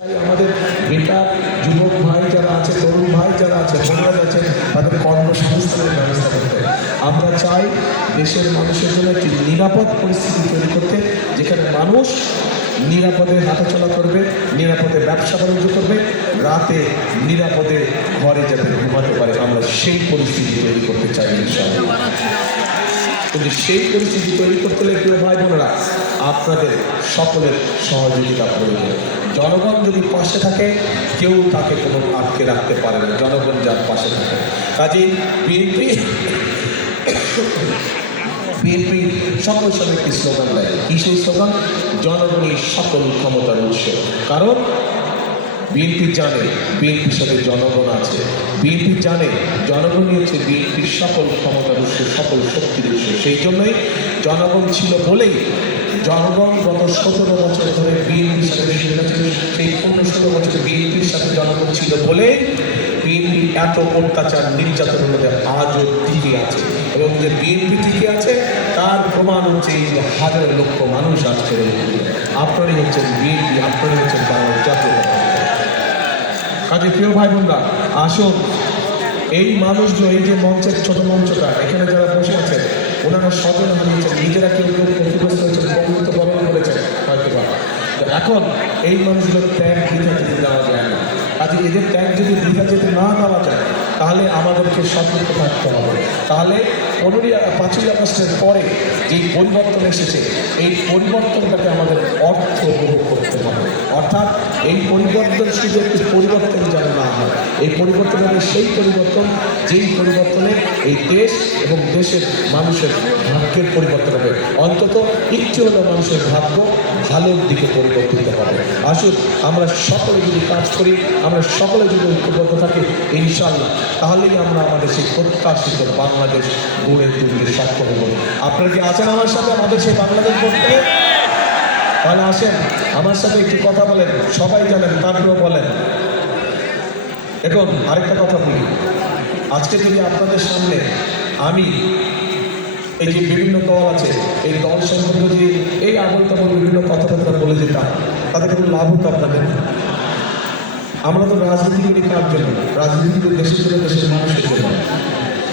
আমাদের বেকার যুবক ভাই যারা আছে, তরুণ ভাই যারা আছে, বোনরা আছেন, তাদের কর্মসংস্থানের ব্যবস্থা করতে আমরা চাই দেশের মানুষের জন্য একটি নিরাপদ পরিস্থিতি তৈরি করতে, যেখানে মানুষ নিরাপদে হাঁটাচলা করবে, নিরাপদে ব্যবসা বাণিজ্য করবে, রাতে নিরাপদে ঘরে যাতে ঘুমাতে পারে। আমরা সেই পরিস্থিতি তৈরি করতে চাই ইনশাআল্লাহ। কিন্তু সেই পরিস্থিতি তৈরি করতে হলে প্রিয় ভাই বোনেরা, আপনাদের সকলের সহযোগিতা প্রয়োজন। জনগণ যদি পাশে থাকে, কেউ তাকে কোনো আটকে রাখতে পারে না, জনগণ যার পাশে থাকে। কাজেই বিএনপি সকল সময় একটি স্লোগান দেয়। কি সেই স্লোগান? জনগণই সকল ক্ষমতার উৎস। কারণ বিএনপি জানে বিএনপির সাথে জনগণ আছে, বিএনপি জানে জনগণই হচ্ছে বিএনপির সকল ক্ষমতার উৎস, সকল শক্তির উৎস। সেই জন্যই জনগণ ছিল বলেই জনগণ গত 17 বছর ধরে বিএনপির সাথে সেই 15-16 বছর বিএনপির সাথে জনগণ ছিল বলে বিএনপি এত অত্যাচার নির্যাতনের মধ্যে আজও টিকে আছে। এবং যে বিএনপি টিকে আছে তার প্রমাণ হচ্ছে এই যে হাজার লক্ষ মানুষ আজকে আপনারই হচ্ছেন বিএনপি, আপনারই হচ্ছেন বাংলার জাতীয়। কাজে প্রিয় ভাই বোনরা, আসুন এই মানুষগুলো, এই যে মঞ্চের ছোট মঞ্চটা, এখানে যারা বসে আছেন ওনারা স্বজন হারিয়েছেন, নিজেরা কেউ কেউ ক্ষতিগ্রস্ত হয়েছেন, বন্ধুত্ব বরণ করেছেন হয়তো বা। এখন এই মানুষগুলোর ত্যাগ বৃথা যেতে দেওয়া যায় না। কাজে এদের ত্যাগ যদি বৃথা যেতে না দেওয়া যায়, তাহলে আমাদেরকে সতর্ক থাকতে হবে। তাহলে 5ই আগস্টের পরে যেই পরিবর্তন এসেছে, এই পরিবর্তনটাকে আমাদের অর্থ উপভোগ করতে হবে। অর্থাৎ এই পরিবর্তন শুধু একটি পরিবর্তন যেন না হয়, এই পরিবর্তন হবে সেই পরিবর্তন যেই পরিবর্তনে এই দেশ এবং দেশের মানুষের ভাগ্যের পরিবর্তন হবে। অন্তত একটু হলেও মানুষের ভাগ্য ভালোর দিকে পরিবর্তিত হবে। আসুন আমরা সকলে যদি কাজ করি, আমরা সকলে যদি ঐক্যবদ্ধ থাকি, ইনশাআল্লাহ তাহলেই আমরা আমাদের সেই প্রত্যাশিত বাংলাদেশ গড়ে তুলতে সক্ষম হব। আপনারা কি আছেন আমার সাথে আমাদের সেই বাংলাদেশ গড়তে? তাহলে আসেন আমার সাথে একটু কথা বলেন। সবাই জানেন, তারপরেও বলেন। এখন আরেকটা কথা বলি, আজকে যদি আপনাদের সামনে আমি এই যে বিভিন্ন দল আছে, এই দল সম্বন্ধে যদি এই আবল তাবল বিভিন্ন কথাবার্তা বলে যেতাম, তাদের কোনো লাভ হতো আপনাদের? আমরা তো রাজনীতি করি কার জন্য? রাজনীতি করি দেশের জন্য, দেশের মানুষের জন্য,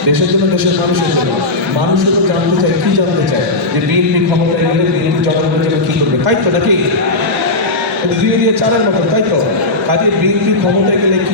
দেশের জন্য, দেশের মানুষের জন্য। মানুষও তো জানতে চায়, কি জানতে চায় যে বিএনপি ক্ষমতায় গেলে বিএনপি জনগণের জন্য কী করবে, তাই তো নাকি? দিয়ে চারের মতো, তাই তো? কাজে বিএনপি ক্ষমতায় গেলে কি